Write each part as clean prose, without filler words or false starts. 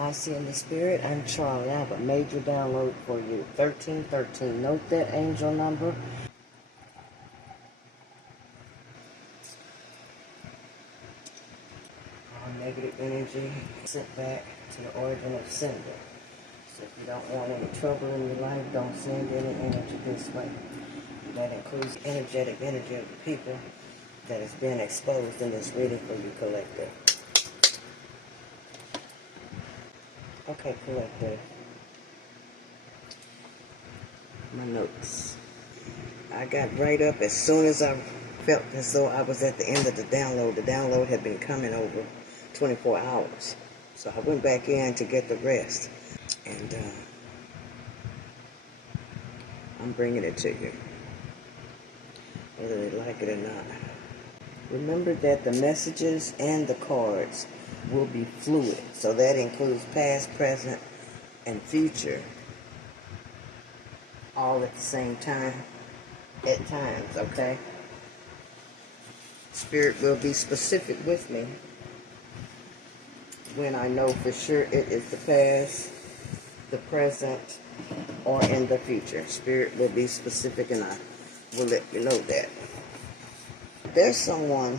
I see in the spirit, I'm Charlie. I have a major download for you. 1313. Note that angel number. All negative energy sent back to the origin of sender. So if you don't want any trouble in your life, don't send any energy this way. That includes energetic energy of the people that has been exposed in this reading for you, collective. Okay, collective. My notes. I got right up as soon as I felt as though I was at the end of the download. The download had been coming over 24 hours. So I went back in to get the rest. And I'm bringing it to you, whether they like it or not. Remember that the messages and the cards will be fluid. So that includes past, present, and future. All at the same time, at times, okay? Spirit will be specific with me when I know for sure it is the past, the present, or in the future. Spirit will be specific, and I will let you know that. There's someone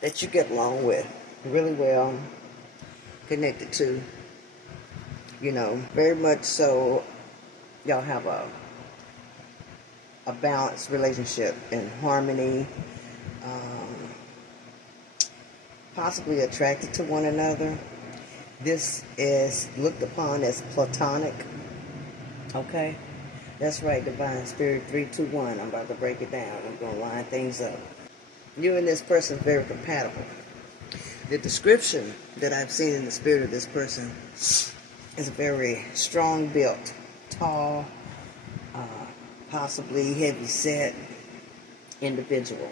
that you get along with really well, connected to, very much so. Y'all have a balanced relationship in harmony, possibly attracted to one another. This is looked upon as platonic. Okay? That's right, Divine Spirit 321. I'm about to break it down. I'm going to line things up. You and this person are very compatible. The description that I've seen in the spirit of this person is a very strong built, tall, possibly heavy set individual.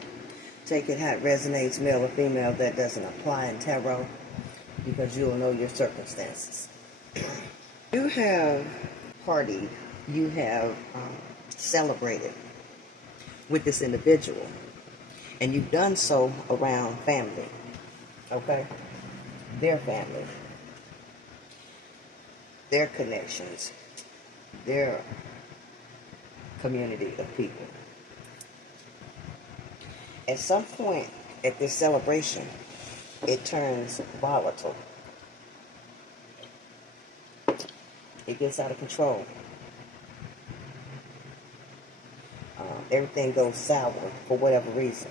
Take it how it resonates, male or female. That doesn't apply in tarot because you'll know your circumstances. You have partied, you have celebrated with this individual, and you've done so around family, okay? Their family, their connections, their community of people. At some point at this celebration, it turns volatile. It gets out of control. Everything goes sour for whatever reason.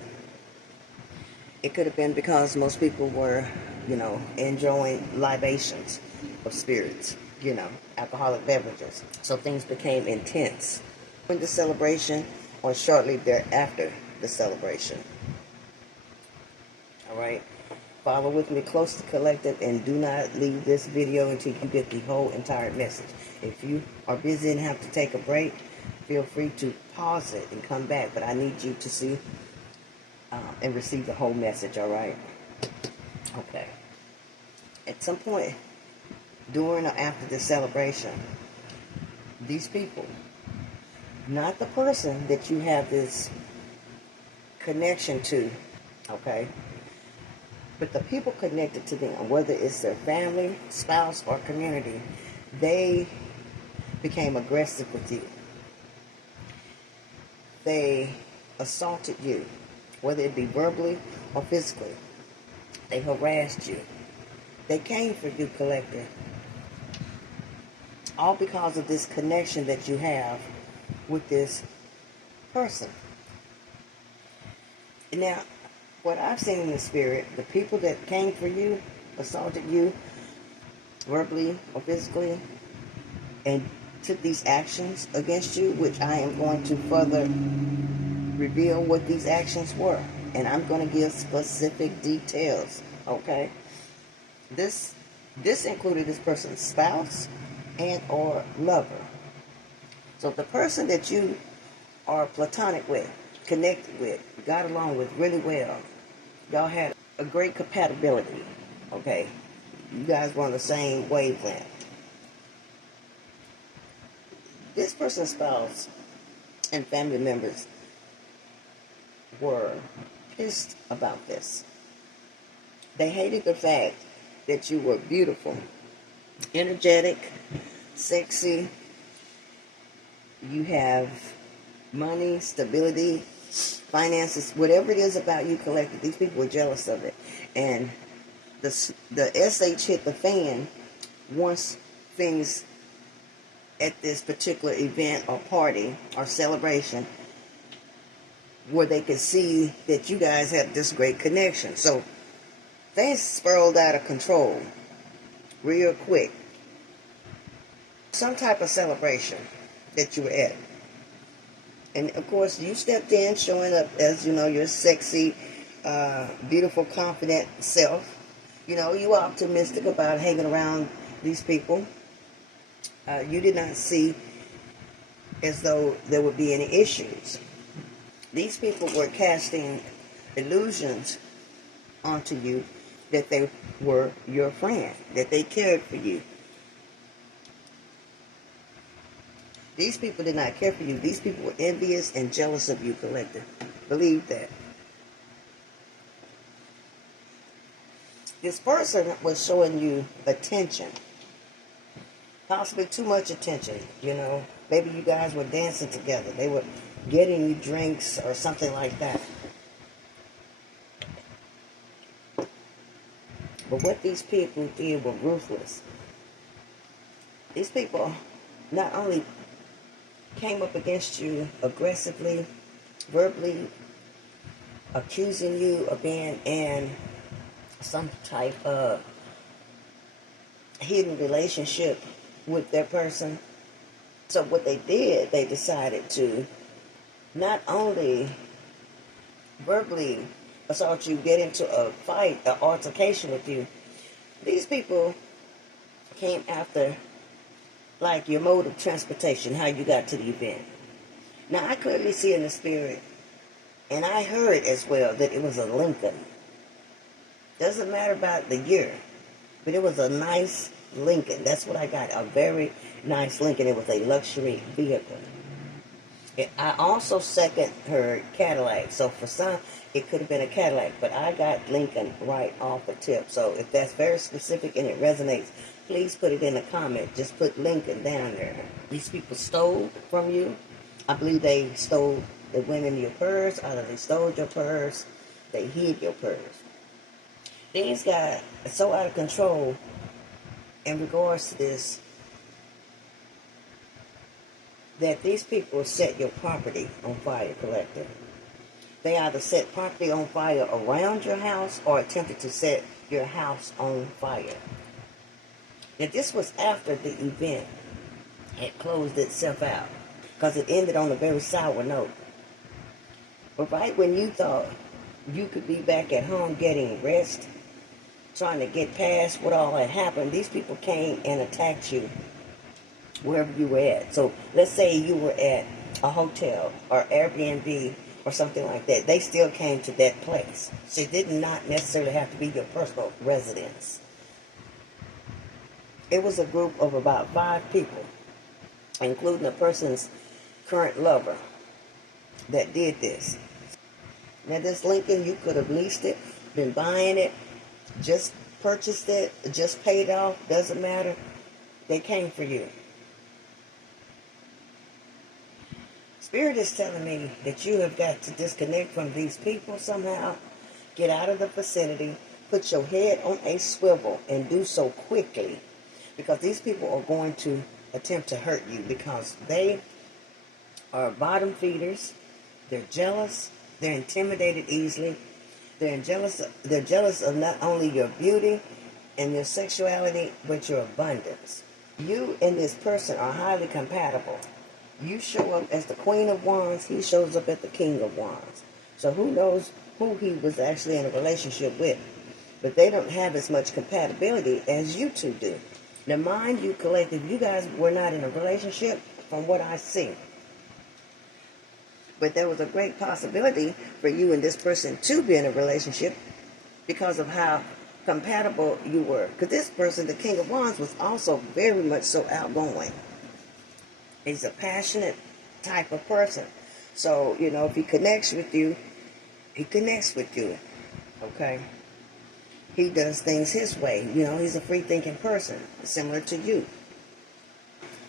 It could have been because most people were, enjoying libations of spirits, alcoholic beverages. So things became intense in the celebration or shortly thereafter the celebration. All right? Follow with me close to collective and do not leave this video until you get the whole entire message. If you are busy and have to take a break, feel free to pause it and come back. But I need you to see and receive the whole message, all right? Okay. At some point during or after the celebration, these people, not the person that you have this connection to, okay, but the people connected to them, whether it's their family, spouse, or community, they became aggressive with you. They assaulted you, whether it be verbally or physically. They harassed you. They came for you, collector. All because of this connection that you have with this person. Now, what I've seen in the spirit, the people that came for you, assaulted you, verbally or physically, and took these actions against you, which I am going to further reveal what these actions were. And I'm going to give specific details, okay? This included this person's spouse and or lover. So the person that you are platonic with, connected with, got along with really well, y'all had a great compatibility, okay? You guys were on the same wavelength. This person's spouse and family members were pissed about this. They hated the fact that you were beautiful, energetic, sexy. You have money, stability, finances, whatever it is about you collected. These people were jealous of it. And the SH hit the fan once things at this particular event or party or celebration where they could see that you guys had this great connection. So things spiraled out of control real quick. Some type of celebration that you were at. And of course you stepped in showing up as, you know, your sexy, beautiful, confident self. You know, you were optimistic about hanging around these people. You did not see as though there would be any issues. These people were casting illusions onto you that they were your friend, that they cared for you. These people did not care for you. These people were envious and jealous of you, collective. Believe that. This person was showing you attention. Possibly too much attention, you know. Maybe you guys were dancing together. They were getting you drinks or something like that. But what these people did were ruthless. These people not only came up against you aggressively, verbally, accusing you of being in some type of hidden relationship with their person. So what they did, they decided to not only verbally assault you, get into a fight, an altercation with you. These people came after, like, your mode of transportation, how you got to the event. Now, I clearly see in the spirit, and I heard as well, that it was a Lincoln. Doesn't matter about the year, but it was a nice Lincoln. That's what I got, a very nice Lincoln. It was a luxury vehicle. I also second heard Cadillac. So for some, it could have been a Cadillac, but I got Lincoln right off the tip. So if that's very specific and it resonates, please put it in a comment. Just put Lincoln down there. These people stole from you. I believe they stole, they went in your purse, either they stole your purse, they hid your purse. Things got so out of control in regards to this that these people set your property on fire, collective. They either set property on fire around your house or attempted to set your house on fire. Now, this was after the event had closed itself out, because it ended on a very sour note. But right when you thought you could be back at home getting rest, trying to get past what all had happened, these people came and attacked you wherever you were at. So let's say you were at a hotel or Airbnb or something like that. They still came to that place. So it did not necessarily have to be your personal residence. It was a group of about 5 people, including a person's current lover, that did this. Now this Lincoln, you could have leased it, been buying it, just purchased it, just paid off, doesn't matter. They came for you. Spirit is telling me that you have got to disconnect from these people somehow, get out of the vicinity, put your head on a swivel, and do so quickly, because these people are going to attempt to hurt you, because they are bottom feeders, they're jealous, they're intimidated easily, they're jealous of not only your beauty and your sexuality, but your abundance. You and this person are highly compatible. You show up as the Queen of Wands, he shows up as the King of Wands. So who knows who he was actually in a relationship with. But they don't have as much compatibility as you two do. Now mind you, collective, you guys were not in a relationship from what I see. But there was a great possibility for you and this person to be in a relationship because of how compatible you were. Because this person, the King of Wands, was also very much so outgoing. He's a passionate type of person. So, if he connects with you, he connects with you. Okay? He does things his way. You know, he's a free-thinking person, similar to you.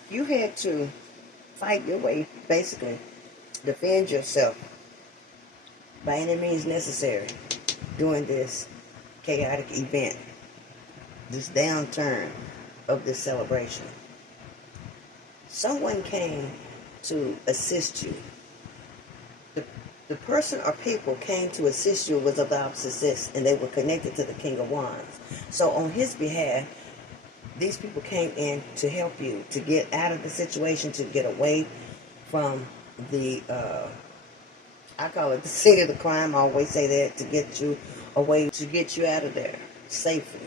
You had to fight your way, basically, defend yourself by any means necessary during this chaotic event, this downturn of this celebration. Someone came to assist you. The person or people came to assist you was of the opposite sex, and they were connected to the King of Wands. So on his behalf, these people came in to help you, to get out of the situation, to get away from the, I call it the scene of the crime. I always say that, to get you away, to get you out of there safely.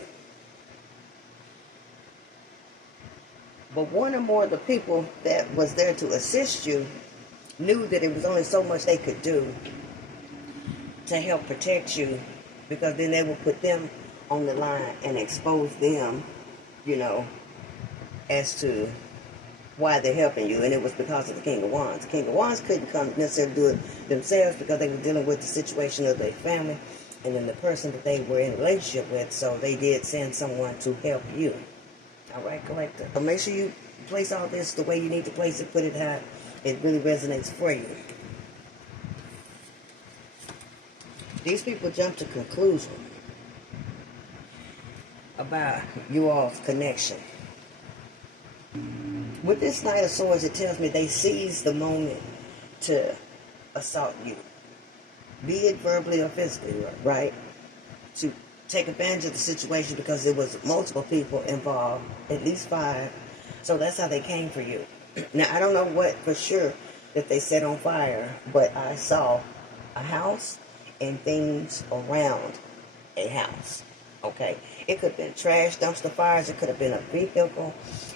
But one or more of the people that was there to assist you knew that it was only so much they could do to help protect you, because then they would put them on the line and expose them, you know, as to why they're helping you. And it was because of the King of Wands. The King of Wands couldn't come necessarily do it themselves because they were dealing with the situation of their family and then the person that they were in a relationship with. So they did send someone to help you. All right, collector. So make sure you place all this the way you need to place it. Put it how it really resonates for you. These people jump to conclusion about you all's connection. With this Knight of Swords, it tells me they seized the moment to assault you, be it verbally or physically, right? To take advantage of the situation because there was multiple people involved, at least 5. So that's how they came for you. Now, I don't know what for sure that they set on fire, but I saw a house and things around a house. Okay, it could have been trash, dumpster fires, it could have been a vehicle,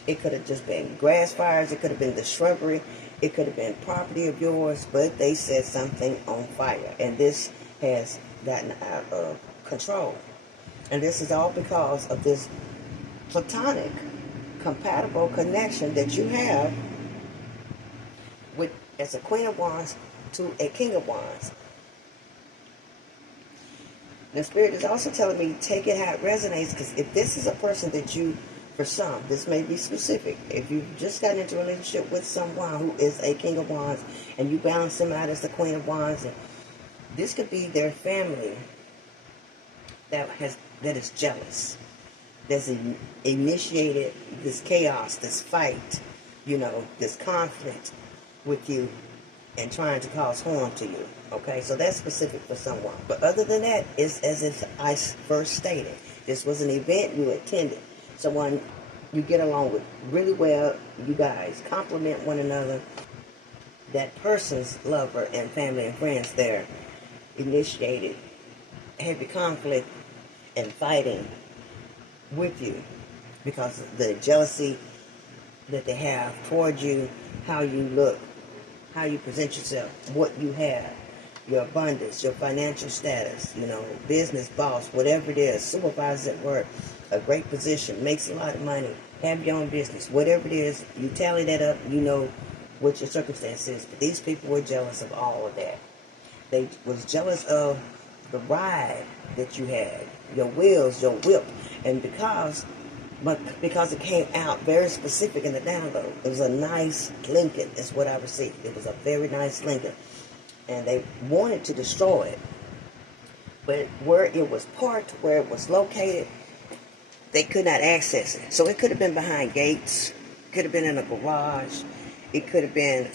it could have just been grass fires, it could have been the shrubbery, it could have been property of yours, but they set something on fire, and this has gotten out of control. And this is all because of this platonic, compatible connection that you have with, as a Queen of Wands to a King of Wands. The Spirit is also telling me, take it how it resonates, because if this is a person that you, for some, this may be specific, if you've just gotten into a relationship with someone who is a King of Wands, and you balance them out as the Queen of Wands, and this could be their family that is jealous, that's initiated this chaos, this fight, you know, this conflict with you, and trying to cause harm to you. Okay, so that's specific for someone. But other than that, it's as if I first stated. This was an event you attended. Someone you get along with really well. You guys complement one another. That person's lover and family and friends there initiated heavy conflict and fighting with you because of the jealousy that they have toward you, how you look, how you present yourself, what you have, your abundance, your financial status, you know, business boss, whatever it is, supervisor at work, a great position, makes a lot of money, have your own business, whatever it is, you tally that up, you know what your circumstance is. But these people were jealous of all of that. They was jealous of the ride that you had, your wheels, your whip, and because it came out very specific in the download. It was a nice Lincoln, is what I received. It was a very nice Lincoln. And they wanted to destroy it. But where it was parked, where it was located, they could not access it. So it could have been behind gates, could have been in a garage, it could have been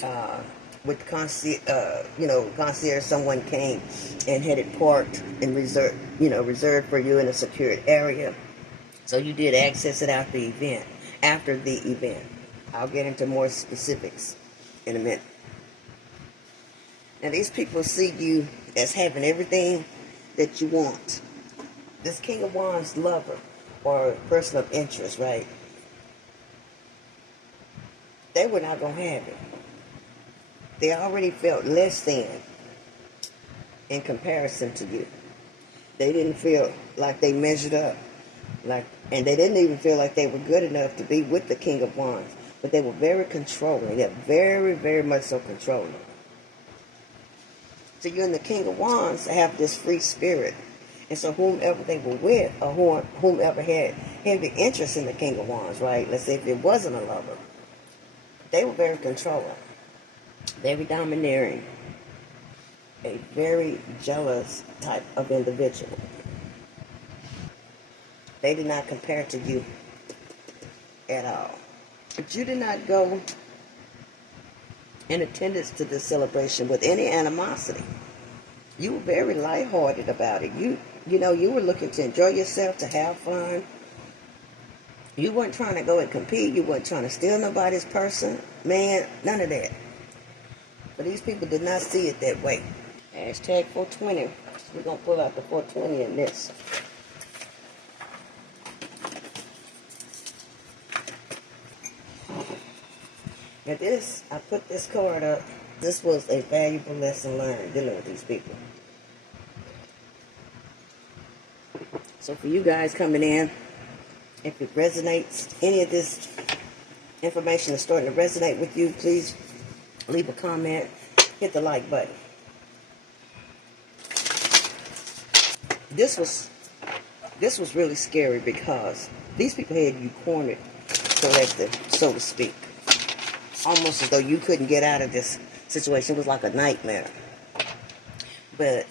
with concierge, someone came and had it parked and reserved for you in a secured area. So you did access it after the event. I'll get into more specifics in a minute. Now these people see you as having everything that you want. This King of Wands lover or person of interest, right? They were not going to have it. They already felt less than in comparison to you. They didn't feel like they measured up. And they didn't even feel like they were good enough to be with the King of Wands. But they were very controlling. They're very, very much so controlling. So you and the King of Wands have this free spirit. And so whomever they were with, or whomever had heavy interest in the King of Wands, right? Let's say if it wasn't a lover, they were very controlling, very domineering, a very jealous type of individual. They did not compare to you at all. But you did not go in attendance to this celebration with any animosity. You were very lighthearted about it. You were looking to enjoy yourself, to have fun. You weren't trying to go and compete. You weren't trying to steal nobody's person. Man, none of that. But these people did not see it that way. Hashtag 420. We're going to pull out the 420 in this. Now this, I put this card up. This was a valuable lesson learned dealing with these people. So for you guys coming in, if it resonates, any of this information is starting to resonate with you, please leave a comment, hit the like button. This was really scary because these people had you cornered, collected, so to speak. Almost as though you couldn't get out of this situation. It was like a nightmare. But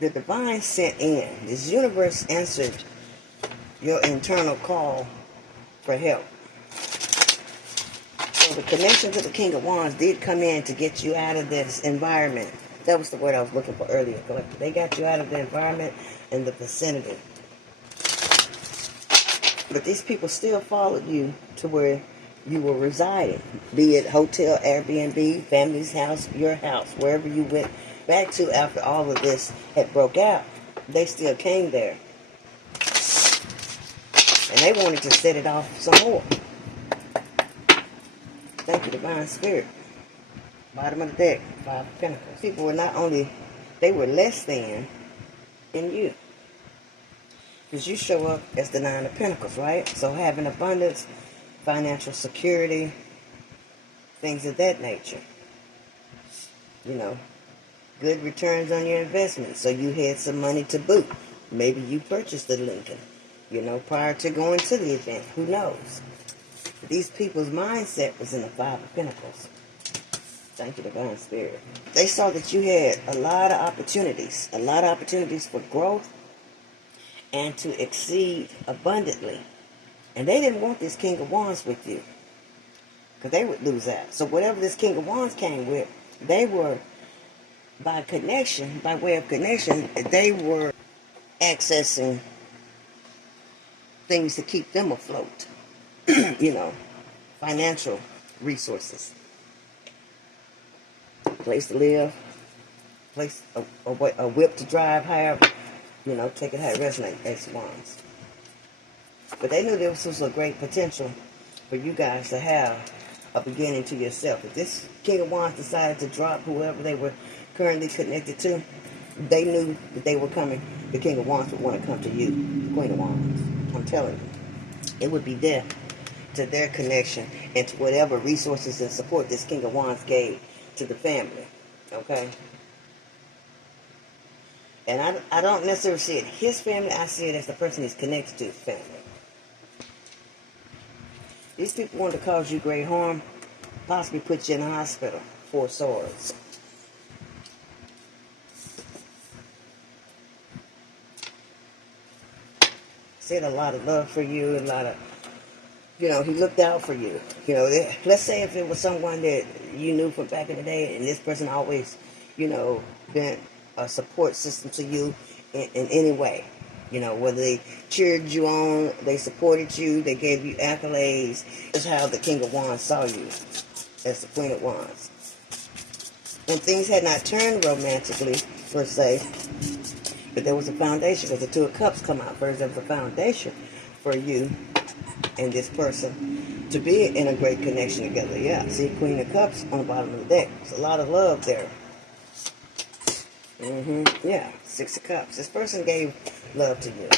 the divine sent in. This universe answered your internal call for help. So the connection to the King of Wands did come in to get you out of this environment. That was the word I was looking for earlier, collector. They got you out of the environment and the vicinity. But these people still followed you to where you were residing, be it hotel, Airbnb, family's house, your house, wherever you went back to after all of this had broke out. They still came there. And they wanted to set it off some more. Thank you, Divine Spirit. Bottom of the deck, 5 of Pentacles. People were not only, they were less than you. Because you show up as the 9 of Pentacles, right? So having abundance, financial security, things of that nature. Good returns on your investment. So you had some money to boot. Maybe you purchased the Lincoln, prior to going to the event. Who knows? But these people's mindset was in the 5 of Pentacles. Thank you, Divine Spirit. They saw that you had a lot of opportunities for growth and to exceed abundantly. And they didn't want this King of Wands with you, because they would lose out. So whatever this King of Wands came with, they were, by way of connection, they were accessing things to keep them afloat. Financial resources. Place to live, a whip to drive, however, take it how it resonates, Ace of Wands. But they knew this was a great potential for you guys to have a beginning to yourself. If this King of Wands decided to drop whoever they were currently connected to, they knew that they were coming. The King of Wands would want to come to you, the Queen of Wands. I'm telling you. It would be death to their connection and to whatever resources and support this King of Wands gave to the family. Okay? And I don't necessarily see it his family. I see it as the person he's connected to his family. These people want to cause you great harm, possibly put you in a hospital. 4 swords. Said a lot of love for you, a lot of, he looked out for you. Let's say if it was someone that you knew from back in the day, and this person always, been a support system to you in any way. Whether they cheered you on, they supported you, they gave you accolades. That's how the King of Wands saw you, as the Queen of Wands. And things had not turned romantically, per se, but there was a foundation, because the 2 of Cups come out first. There was a foundation for you and this person to be in a great connection together. Yeah, see, Queen of Cups on the bottom of the deck. There's a lot of love there. Yeah, 6 of Cups. This person gave love to you.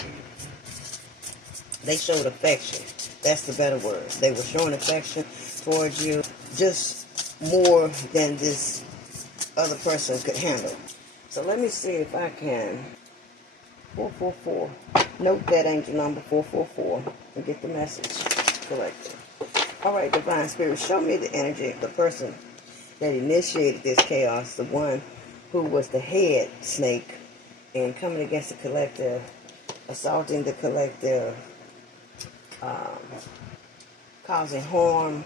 They showed affection. That's the better word. They were showing affection towards you, just more than this other person could handle. So let me see if I can 444. Note that angel number 444 and get the message corrected. All right, Divine Spirit, show me the energy of the person that initiated this chaos, the one who was the head snake and coming against the collective, assaulting the collective, causing harm,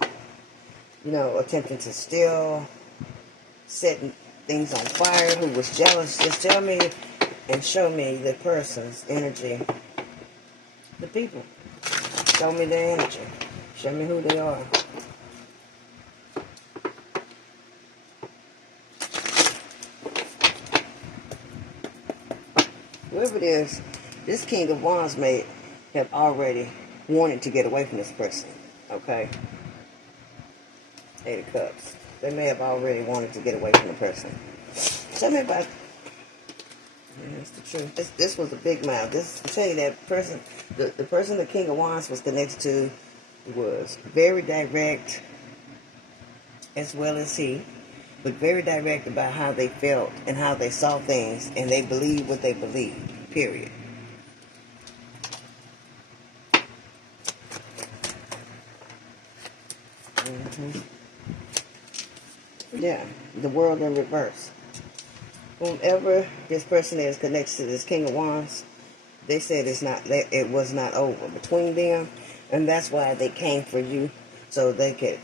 attempting to steal, setting things on fire, who was jealous. Just tell me and show me the person's energy. The people. Show me their energy. Show me who they are. Whoever it is, this King of Wands may have already wanted to get away from this person. Okay? Eight of Cups. They may have already wanted to get away from the person. Tell me about... Yeah, that's the truth. This was a big mouth. I'm telling you, that person, the person the King of Wands was connected to was very direct, as well as he, but very direct about how they felt and how they saw things, and they believed what they believed, period. Yeah, the world in reverse. Whomever this person is connected to this King of Wands, they said it was not over between them, and that's why they came for you, so they could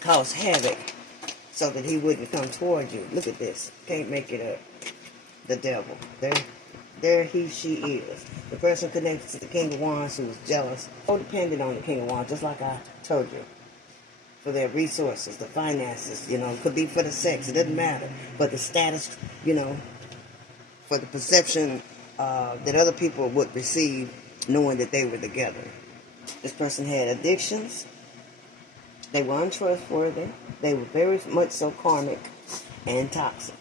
cause havoc, so that he wouldn't come toward you. Look at this. Can't make it up. The devil. There she is. The person connected to the King of Wands who was jealous, codependent on the King of Wands, just like I told you. For their resources, the finances, could be for the sex, it doesn't matter. But the status, for the perception that other people would receive knowing that they were together. This person had addictions. They were untrustworthy. They were very much so karmic and toxic.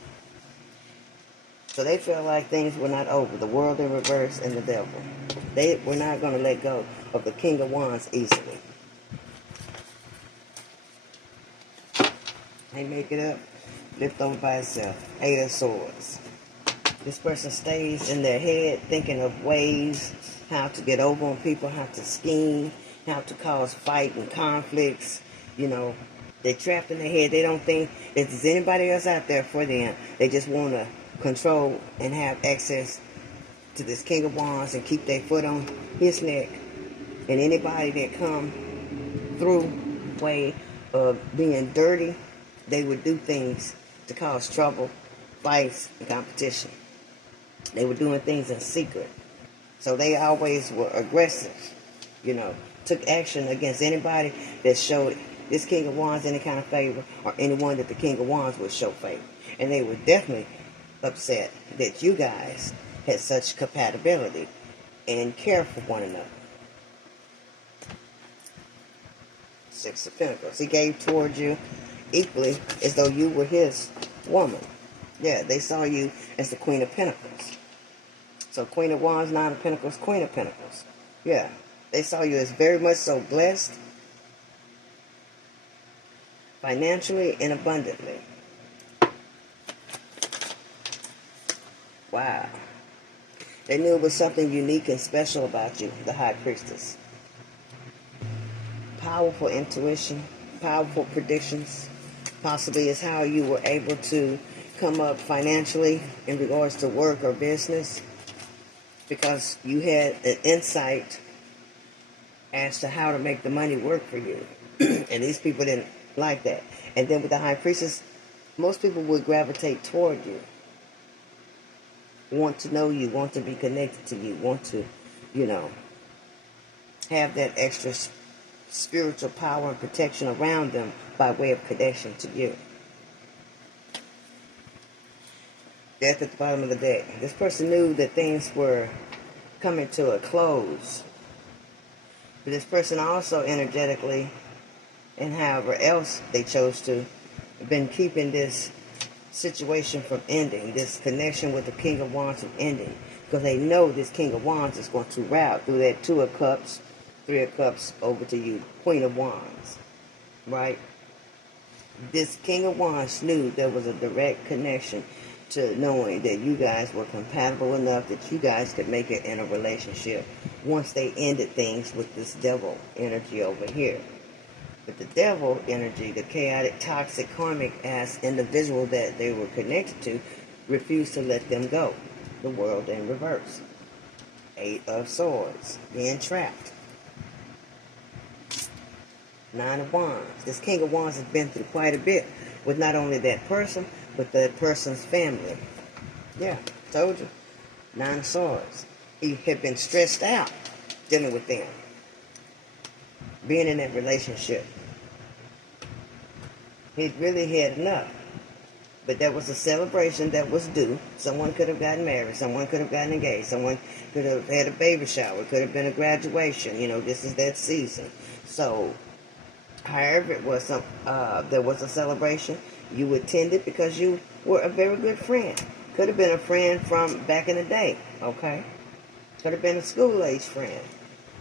So they felt like things were not over. The world in reverse and the devil. They were not going to let go of the King of Wands easily. Ain't make it up. Lift over by itself. Eight of Swords. This person stays in their head thinking of ways how to get over on people, how to scheme, how to cause fight and conflicts. They're trapped in their head. They don't think that there's anybody else out there for them. They just want to control and have access to this King of Wands and keep their foot on his neck. And anybody that come through way of being dirty, they would do things to cause trouble, fights, and competition. They were doing things in secret. So they always were aggressive, took action against anybody that showed this King of Wands any kind of favor, or anyone that the King of Wands would show favor. And they were definitely upset that you guys had such compatibility and care for one another. Six of Pentacles. He gave towards you equally as though you were his woman. Yeah, they saw you as the Queen of Pentacles. So Queen of Wands, Nine of Pentacles, Queen of Pentacles. Yeah, they saw you as very much so blessed, financially and abundantly. Wow. They knew it was something unique and special about you, the High Priestess. Powerful intuition, powerful predictions. Possibly is how you were able to come up financially in regards to work or business, because you had an insight as to how to make the money work for you. And these people didn't like that. And then with the High Priestess, most people would gravitate toward you, want to know you, want to be connected to you, want to, have that extra spiritual power and protection around them by way of connection to you. Death at the bottom of the deck. This person knew that things were coming to a close. But this person also energetically, and however else they chose to, have been keeping this situation from ending, this connection with the King of Wands from ending. Because they know this King of Wands is going to route through that Two of Cups, Three of Cups over to you, Queen of Wands, right? This King of Wands knew there was a direct connection to knowing that you guys were compatible enough that you guys could make it in a relationship once they ended things with this devil energy over here. But the devil energy, the chaotic, toxic, karmic ass individual that they were connected to, refused to let them go. The world in reverse. 8 of Swords, being trapped. 9 of Wands. This King of Wands has been through quite a bit with not only that person, but that person's family. Yeah, told you. 9 of Swords. He had been stressed out dealing with them. Being in that relationship. He really had enough. But there was a celebration that was due. Someone could have gotten married. Someone could have gotten engaged. Someone could have had a baby shower. It could have been a graduation. You know, this is that season. So, however it was, there was a celebration. You attended because you were a very good friend. Could have been a friend from back in the day, okay? Could have been a school-age friend.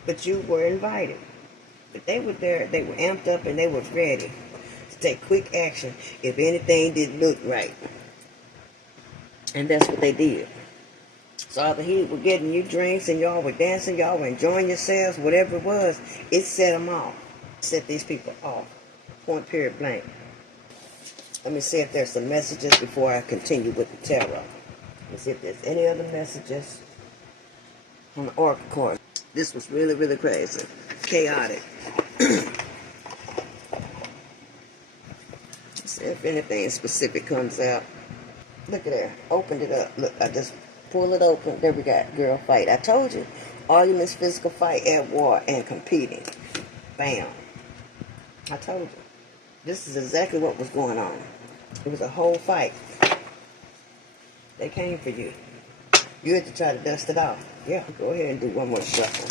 But you were invited. But they were there. They were amped up and they were ready to take quick action if anything didn't look right. And that's what they did. So after he was getting you drinks and y'all were dancing, y'all were enjoying yourselves, whatever it was, it set them off. Set these people off. Point, period, blank. Let me see if there's some messages before I continue with the tarot. Let me see if there's any other messages on the oracle card. This was really, really crazy. Chaotic. See if anything specific comes out. Look at there. Opened it up. Look, I just pull it open. There we got girl fight. I told you. Arguments, physical fight, at war, and competing. Bam. I told you. This is exactly what was going on. It was a whole fight. They came for you. You had to try to dust it off. Yeah, go ahead and do one more shuffle.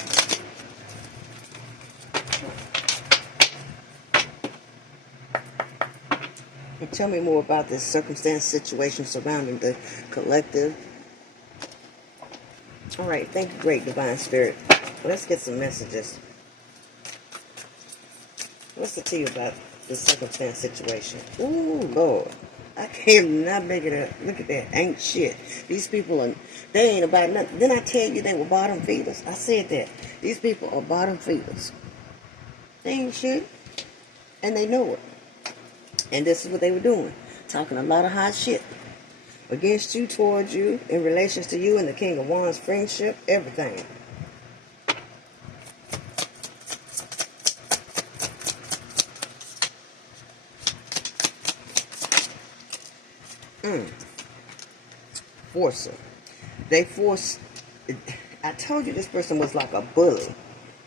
And tell me more about this circumstance, situation surrounding the collective. All right, thank you, Great Divine Spirit. Let's get some messages. What's the tea about this circumstance situation? Ooh, Lord. I can't not make it up. Look at that. Ain't shit. These people, they ain't about nothing. Didn't I tell you they were bottom feeders? I said that. These people are bottom feeders. They ain't shit. And they know it. And this is what they were doing. Talking a lot of hot shit. Against you, towards you, in relations to you and the King of Wands, friendship, everything. Forcer. They force. I told you this person was like a bully.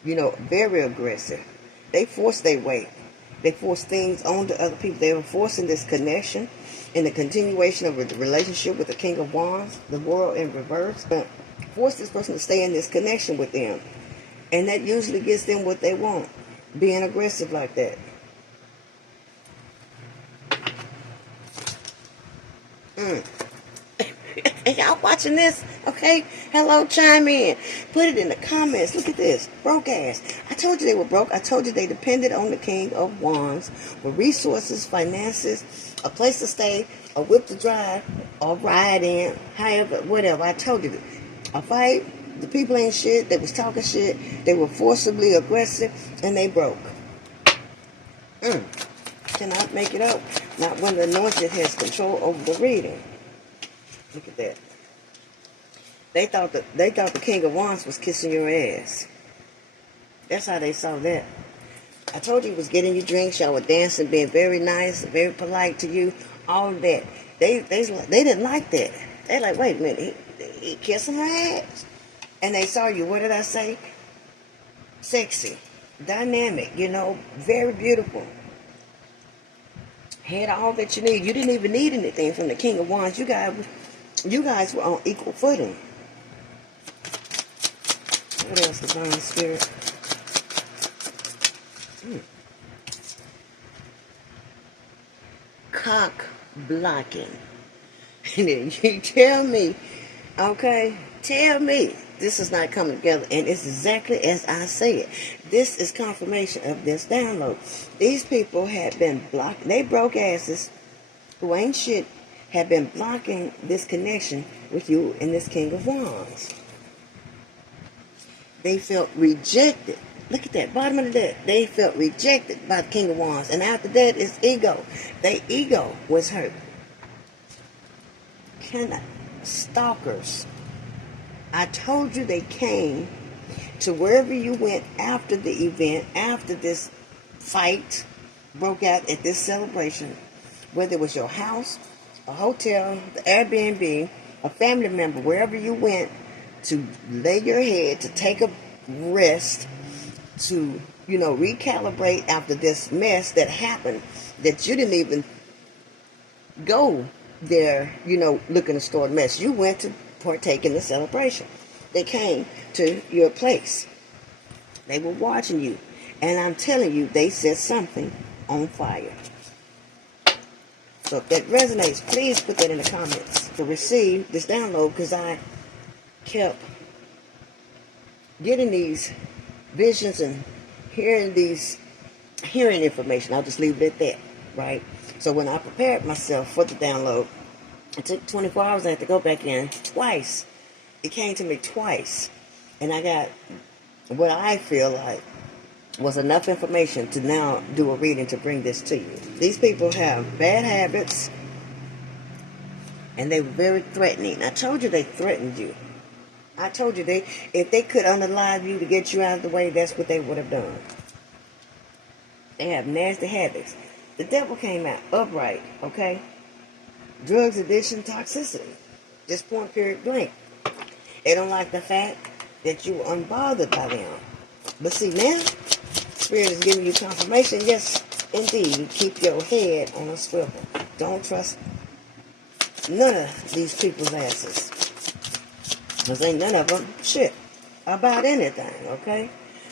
You know, very aggressive. They forced their way. They forced things on to other people. They were forcing this connection and the continuation of a relationship with the King of Wands, the world in reverse. Force this person to stay in this connection with them. And that usually gets them what they want. Being aggressive like that. Y'all watching this? Okay? Hello, chime in. Put it in the comments. Look at this. Broke ass. I told you they were broke. I told you they depended on the King of Wands for resources, finances, a place to stay, a whip to drive, or ride in, however, whatever. I told you. A fight, the people ain't shit. They was talking shit. They were forcibly aggressive, and they broke. Cannot make it up. Not when the anointed has control over the reading. Look at that. They thought the King of Wands was kissing your ass. That's how they saw that. I told you he was getting you drinks, y'all were dancing, being very nice, very polite to you, all of that. They didn't like that. They like, wait a minute, he kissing her ass. And they saw you, what did I say? Sexy, dynamic, you know, very beautiful. Had all that you need. You didn't even need anything from the King of Wands. You guys were on equal footing. What else, Divine Spirit? Cock blocking. And then you tell me, okay, tell me this is not coming together. And it's exactly as I said. This is confirmation of this download. These people had been blocked. They broke asses who ain't shit. have been blocking this connection with you and this King of Wands. They felt rejected. Look at that, bottom of the deck. They felt rejected by the King of Wands. And after that is ego. Their ego was hurt. Stalkers. I told you they came to wherever you went after the event, after this fight broke out at this celebration, whether it was your house, a hotel, the Airbnb, a family member, wherever you went to lay your head, to take a rest, to, recalibrate after this mess that happened, that you didn't even go there, looking to store the mess. You went to partake in the celebration. They came to your place. They were watching you. And I'm telling you, they set something on fire. So if that resonates, please put that in the comments to receive this download, because I kept getting these visions and hearing information. I'll just leave it at that, right? So when I prepared myself for the download, it took 24 hours. I had to go back in twice. It came to me twice. And I got what I feel like was enough information to now do a reading to bring this to you. These people have bad habits, and they were very threatening. I told you they threatened you. I told you if they could unalive you to get you out of the way, that's what they would have done. They have nasty habits. The devil came out upright, okay? Drugs, addiction, toxicity. Just point, period, blank. They don't like the fact that you were unbothered by them. But see, now, Spirit is giving you confirmation. Yes, indeed, keep your head on a swivel. Don't trust none of these people's asses. Because ain't none of them shit about anything, okay?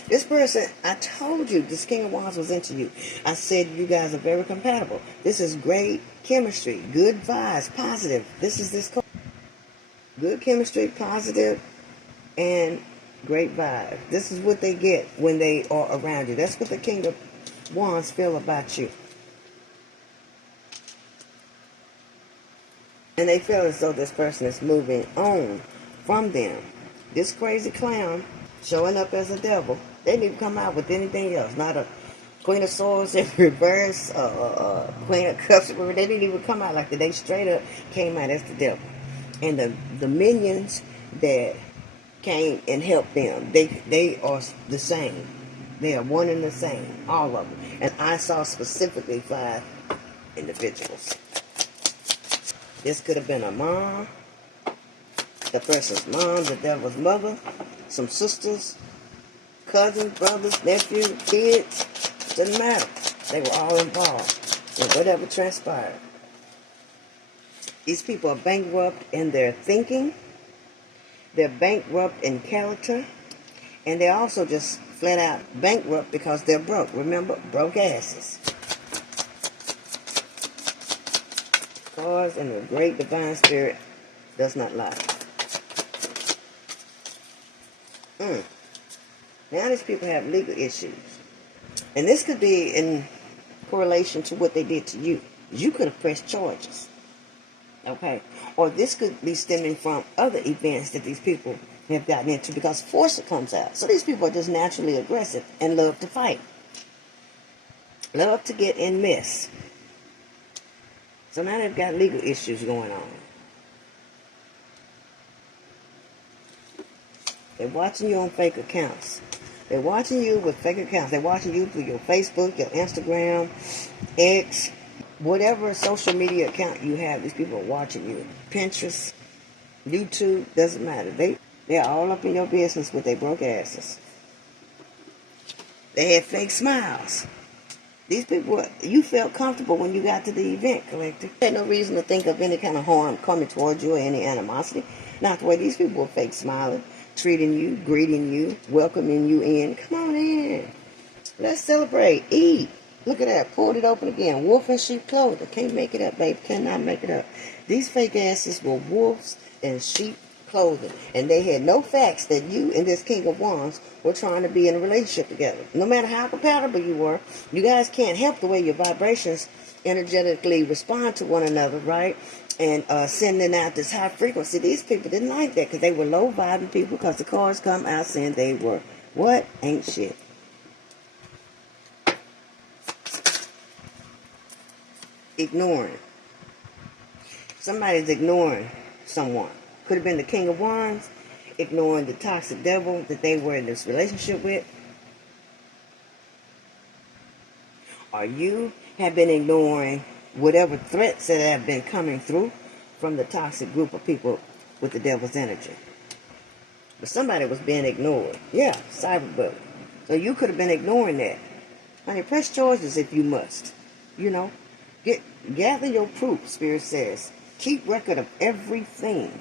This person, I told you, this King of Wands was into you. I said you guys are very compatible. This is great chemistry, good vibes, positive. This is this good chemistry, positive, and great vibe. This is what they get when they are around you. That's what the King of Wands feel about you. And they feel as though this person is moving on from them. This crazy clown showing up as a devil. They didn't even come out with anything else. Not a Queen of Swords in reverse, Queen of Cups. They didn't even come out like that. They straight up came out as the devil. And the minions that came and helped them, they are the same. They are one and the same, all of them. And I saw specifically 5 individuals. This could have been a mom, the person's mom, the devil's mother, some sisters, cousins, brothers, nephews, kids. Doesn't matter. They were all involved in whatever transpired. These people are bankrupt in their thinking. They're bankrupt in character. And they're also just flat out bankrupt because they're broke. Remember, broke asses. Cards and the great divine spirit does not lie. Now these people have legal issues. And this could be in correlation to what they did to you. You could have pressed charges. Okay? Or this could be stemming from other events that these people have gotten into because force comes out. So these people are just naturally aggressive and love to fight. Love to get in mess. So now they've got legal issues going on. They're watching you on fake accounts. They're watching you with fake accounts. They're watching you through your Facebook, your Instagram, X, whatever social media account you have. These people are watching you. Pinterest, YouTube, doesn't matter. They're all up in your business with their broke asses. They had fake smiles. These people, you felt comfortable when you got to the event, collector. There had no reason to think of any kind of harm coming towards you or any animosity. Not the way these people were fake smiling, treating you, greeting you, welcoming you in. Come on in. Let's celebrate. Eat. Look at that. Pulled it open again. Wolf in sheep clothing. Can't make it up, babe. Cannot make it up. These fake asses were wolves in sheep clothing. And they had no facts that you and this King of Wands were trying to be in a relationship together. No matter how compatible you were, you guys can't help the way your vibrations energetically respond to one another, right? And sending out this high frequency. These people didn't like that because they were low vibing people, because the cards come out saying they were what? Ain't shit. Ignoring. Somebody's ignoring someone. Could have been the King of Wands, ignoring the toxic devil that they were in this relationship with. Or you have been ignoring whatever threats that have been coming through from the toxic group of people with the devil's energy. But somebody was being ignored. Yeah, cyberbullying. So you could have been ignoring that. Honey, press charges if you must. You know, gather your proof, Spirit says. Keep record of everything.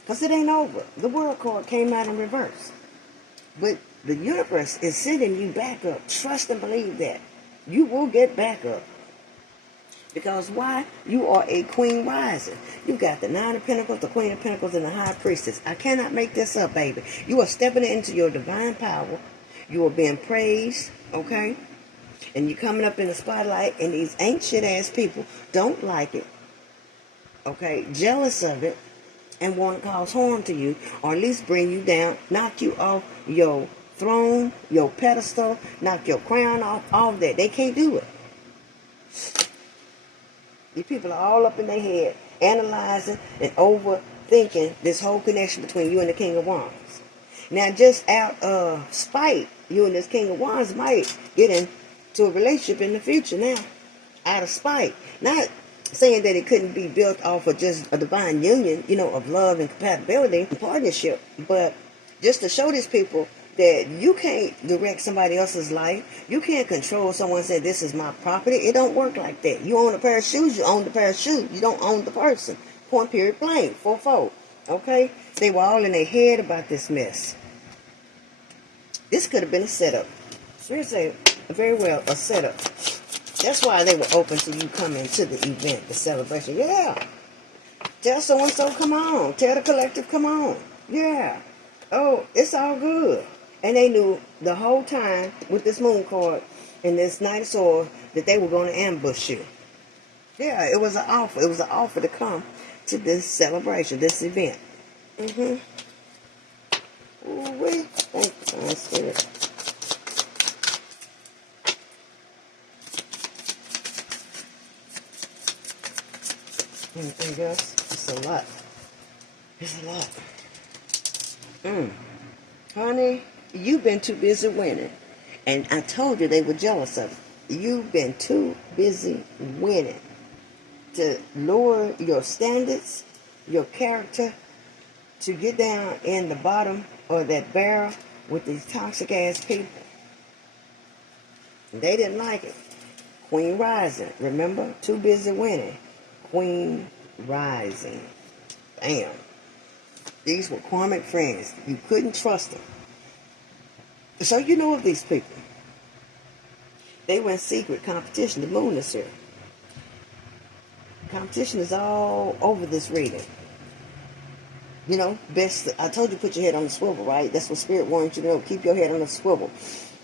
Because it ain't over. The World card came out in reverse. But the universe is sending you back up. Trust and believe that. You will get back up. Because why? You are a queen rising. You got the Nine of Pentacles, the Queen of Pentacles, and the High Priestess. I cannot make this up, baby. You are stepping into your divine power. You are being praised, okay? And you're coming up in the spotlight, and these ain't shit ass people don't like it, okay? Jealous of it, and want to cause harm to you, or at least bring you down, knock you off your throne, your pedestal, knock your crown off, all that. They can't do it. These people are all up in their head, analyzing and overthinking this whole connection between you and the King of Wands. Now, just out of spite, you and this King of Wands might get into a relationship in the future now. Out of spite. Not saying that it couldn't be built off of just a divine union, you know, of love and compatibility and partnership, but just to show these people that you can't direct somebody else's life. You can't control someone, say, this is my property. It don't work like that. You own a pair of shoes, you own the pair of shoes. You don't own the person. Point, period, blank. 4-4. Okay? They were all in their head about this mess. This could have been a setup. Seriously, very well, a setup. That's why they were open to you coming to the event, the celebration. Yeah. Tell so-and-so, come on. Tell the collective, come on. Yeah. Oh, it's all good. And they knew the whole time with this moon card and this Knight of Swords that they were going to ambush you. Yeah, it was an offer. It was an offer to come to this celebration, this event. Ooh, wait. Thank you, my spirit. Anything else? It's a lot. It's a lot. Honey, you've been too busy winning. And I told you they were jealous of it. You've been too busy winning to lower your standards, your character, to get down in the bottom of that barrel with these toxic ass people. They didn't like it. Queen rising. Remember? Too busy winning. Queen rising. Bam. These were karmic friends. You couldn't trust them. So you know of these people. They were in secret competition. The moon is here. Competition is all over this reading. You know, best. I told you put your head on the swivel, right? That's what Spirit wanted you to know. Keep your head on the swivel.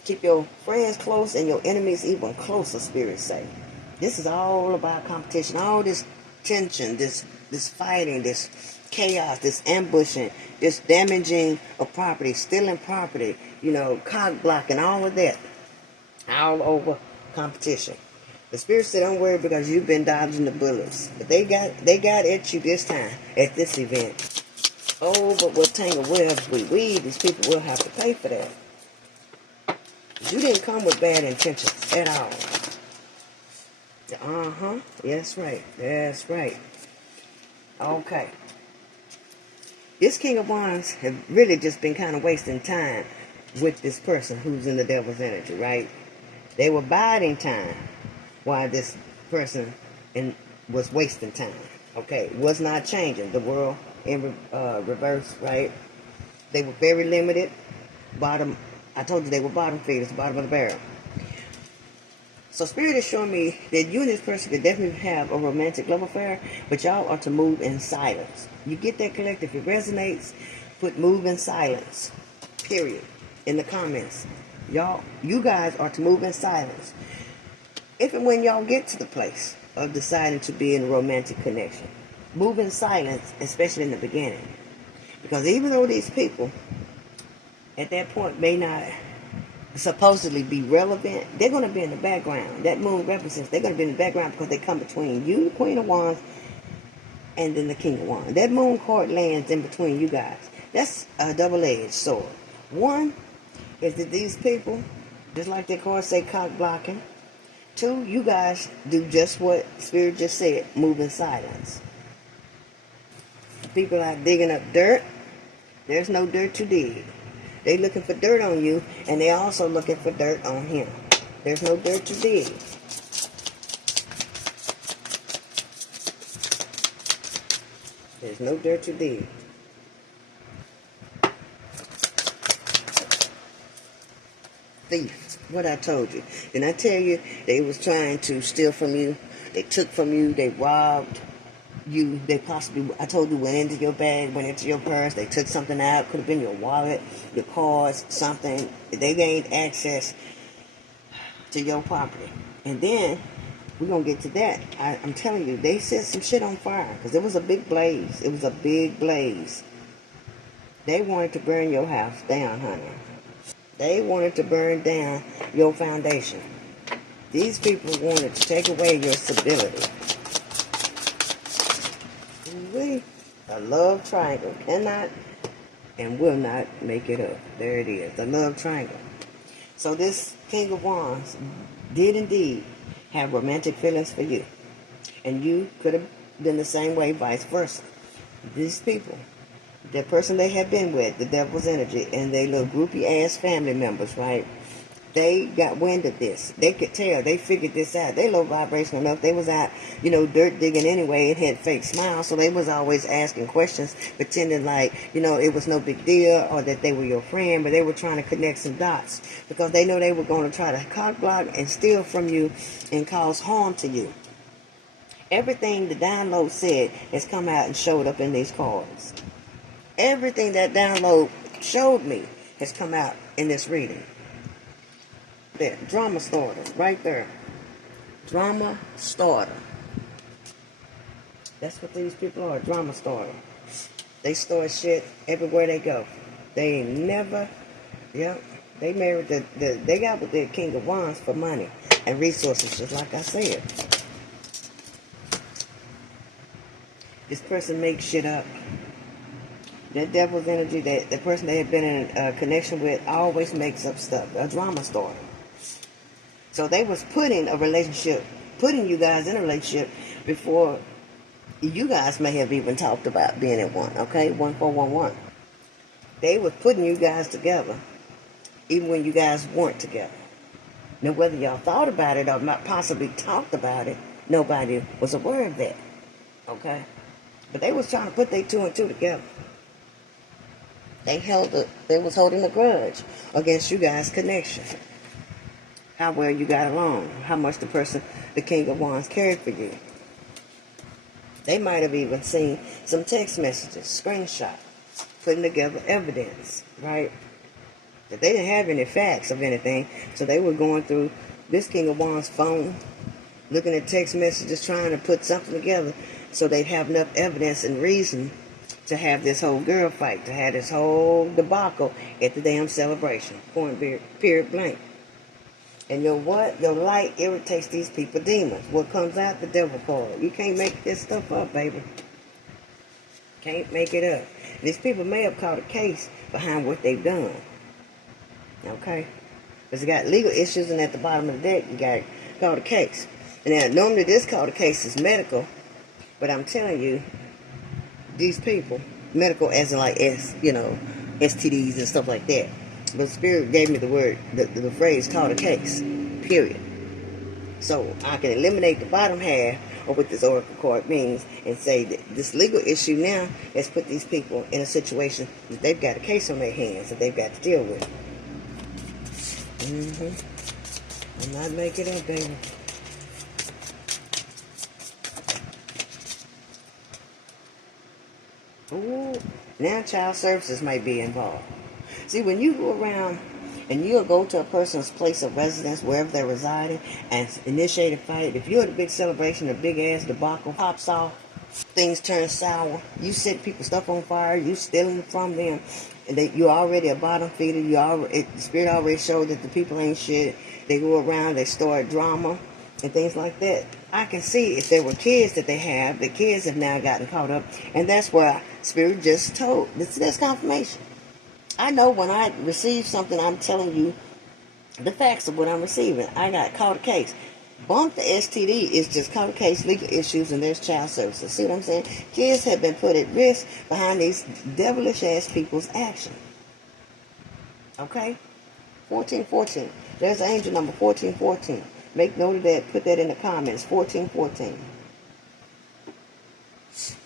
Keep your friends close and your enemies even closer, Spirit say. This is all about competition. All this tension, this fighting, this chaos, this ambushing, this damaging of property, stealing property, you know, cock blocking, all of that. All over competition. The Spirit said, don't worry because you've been dodging the bullets. But they got at you this time, at this event. Oh, but what tangle webs we weave, these people will have to pay for that. You didn't come with bad intentions at all. That's right. That's right. Okay. This King of Wands have really just been kind of wasting time with this person who's in the devil's energy, right? They were biding time while this person was wasting time. Okay, was not changing. The world in reverse, right? They were very limited. Bottom. I told you they were bottom feeders, bottom of the barrel. So Spirit is showing me that you and this person could definitely have a romantic love affair, but y'all are to move in silence. You get that, collective? If it resonates, put move in silence. Period. In the comments. You guys are to move in silence. If and when y'all get to the place, of deciding to be in a romantic connection. Move in silence, especially in the beginning. Because even though these people at that point may not supposedly be relevant, they're going to be in the background. That moon represents they're going to be in the background because they come between you, the Queen of Wands, and then the King of Wands. That moon card lands in between you guys. That's a double-edged sword. One is that these people, just like their cards say, cock blocking. Two, you guys do just what Spirit just said, move in silence. People out digging up dirt. There's no dirt to dig. They looking for dirt on you, and they also looking for dirt on him. There's no dirt to dig. There's no dirt to dig. Thief. What I told you. Didn't I tell you they was trying to steal from you? They took from you. They robbed you. They possibly, I told you, went into your bag, went into your purse. They took something out. Could have been your wallet, your cards, something. They gained access to your property. And then, we're going to get to that. I'm telling you, they set some shit on fire. Because it was a big blaze. It was a big blaze. They wanted to burn your house down, honey. They wanted to burn down your foundation. These people wanted to take away your stability. A love triangle cannot and will not make it up. There it is, the love triangle. So this King of Wands did indeed have romantic feelings for you. And you could have been the same way, vice versa. These people, the person they had been with, the devil's energy, and they little groupie ass family members, right? They got wind of this. They could tell. They figured this out. They low vibrational enough. They was out, dirt digging anyway. It had fake smiles, so they was always asking questions, pretending like, it was no big deal or that they were your friend, but they were trying to connect some dots because they know they were going to try to cock block and steal from you and cause harm to you. Everything the download said has come out and showed up in these cards. Everything that download showed me has come out in this reading. There, drama starter, right there. Drama starter. That's what these people are, drama starter. They start shit everywhere they go. They ain't never, they married they got with the King of Wands for money and resources, just like I said. This person makes shit up. That devil's energy, the person they have been in a connection with always makes up stuff. A drama starter. So they was putting you guys in a relationship before you guys may have even talked about being in one, okay? 1411. They was putting you guys together, even when you guys weren't together. Now, whether y'all thought about it or not possibly talked about it, nobody was aware of that, okay? But they was trying to put their two and two together. They was holding a grudge against you guys' connection. How well you got along, how much the King of Wands cared for you. They might have even seen some text messages, screenshots, putting together evidence, right? That they didn't have any facts of anything, so they were going through this King of Wands phone, looking at text messages, trying to put something together so they'd have enough evidence and reason to have this whole girl fight, to have this whole debacle at the damn celebration, point period blank. And you know what? Your light irritates these people demons. What comes out? The devil card. You can't make this stuff up, baby. Can't make it up. These people may have caught a case behind what they've done. Okay? Because you got legal issues, and at the bottom of the deck, you got caught a case. And now, normally this called a case is medical, but I'm telling you, these people, medical as in like STDs and stuff like that. But Spirit gave me the word, the phrase called a case, period. So I can eliminate the bottom half of what this oracle card means and say that this legal issue now has put these people in a situation that they've got a case on their hands that they've got to deal with. I'm not making it up, baby. Ooh, now child services might be involved. See, when you go around and you'll go to a person's place of residence, wherever they're residing, and initiate a fight. If you're at a big celebration, a big ass debacle pops off, things turn sour, you set people's stuff on fire, you stealing from them, and you're already a bottom feeder. The spirit already showed that the people ain't shit. They go around, they start drama and things like that. I can see if there were kids that they have, the kids have now gotten caught up, and that's where spirit just told. That's confirmation. I know when I receive something, I'm telling you the facts of what I'm receiving. I got caught a case. Bump the STD is just caught a case, legal issues, and there's child services. See what I'm saying? Kids have been put at risk behind these devilish ass people's action. Okay? 1414. There's angel number 1414. Make note of that. Put that in the comments. 1414.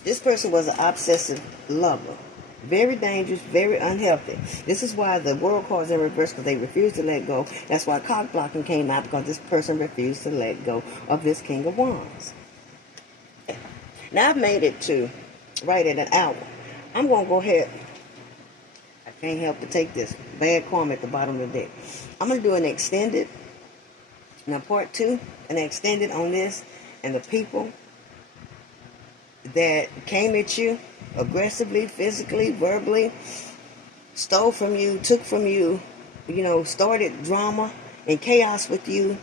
This person was an obsessive lover. Very dangerous, very unhealthy. This is why the world calls in reverse, because they refuse to let go. That's why cock blocking came out, because this person refused to let go of this King of Wands. Now I've made it to right at an hour. I'm going to go ahead. I can't help to take this bad karma at the bottom of the deck. I'm going to do an extended. Now part 2, an extended on this, and the people that came at you aggressively, physically, verbally, stole from you, took from you, started drama and chaos with you.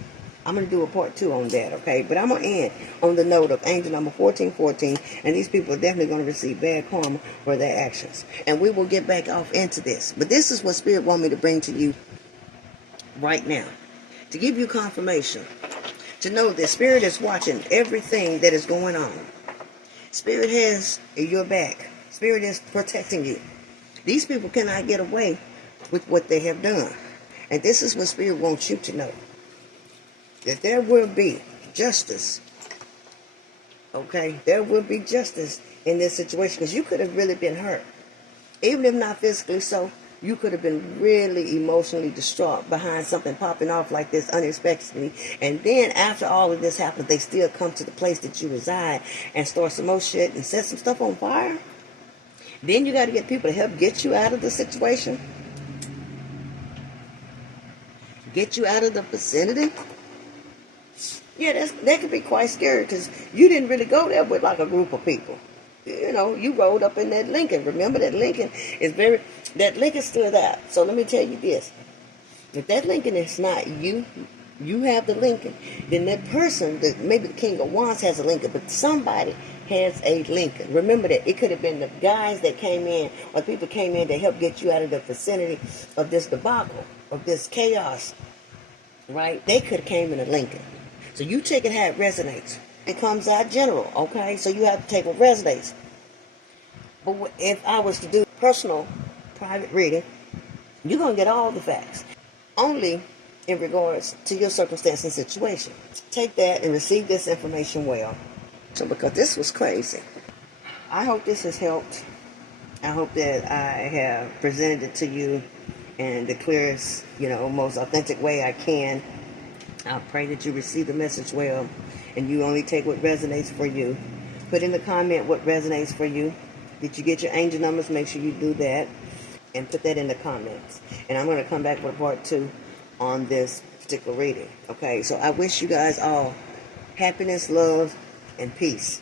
I'm going to do a part 2 on that, okay? But I'm going to end on the note of angel number 1414, and these people are definitely going to receive bad karma for their actions. And we will get back off into this. But this is what Spirit want me to bring to you right now, to give you confirmation, to know that Spirit is watching everything that is going on. Spirit has your back. Spirit is protecting you. These people cannot get away with what they have done. And this is what Spirit wants you to know. That there will be justice. Okay? There will be justice in this situation. Because you could have really been hurt. Even if not physically so, you could have been really emotionally distraught behind something popping off like this unexpectedly. And then after all of this happens, they still come to the place that you reside and start some more shit and set some stuff on fire. Then you got to get people to help get you out of the situation. Get you out of the vicinity. Yeah, that could be quite scary, because you didn't really go there with like a group of people. You rode up in that Lincoln. Remember that Lincoln that Lincoln stood out. So let me tell you this. If that Lincoln is not you have the Lincoln, then that person, maybe the King of Wands has a Lincoln, but somebody has a Lincoln. Remember that. It could have been the guys that came in, or people came in to help get you out of the vicinity of this debacle, of this chaos, right? They could have came in a Lincoln. So you take it how it resonates. It comes out general, okay? So you have to take what resonates. But if I was to do personal, private reading, you're going to get all the facts. Only in regards to your circumstance and situation. Take that and receive this information well. So because this was crazy. I hope this has helped. I hope that I have presented it to you in the clearest, most authentic way I can. I pray that you receive the message well, and you only take what resonates for you. Put in the comment what resonates for you. Did you get your angel numbers? Make sure you do that, and put that in the comments. And I'm going to come back with part 2 on this particular reading. Okay, so I wish you guys all happiness, love, and peace.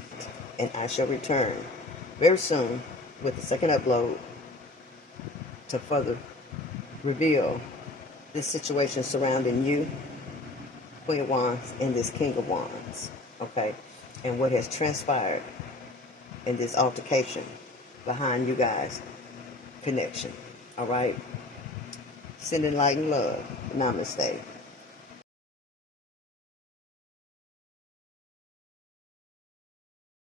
And I shall return very soon with the second upload to further reveal this situation surrounding you, Queen of Wands, and this King of Wands, okay, and what has transpired in this altercation behind you guys' connection, all right? Send enlightened love. Namaste.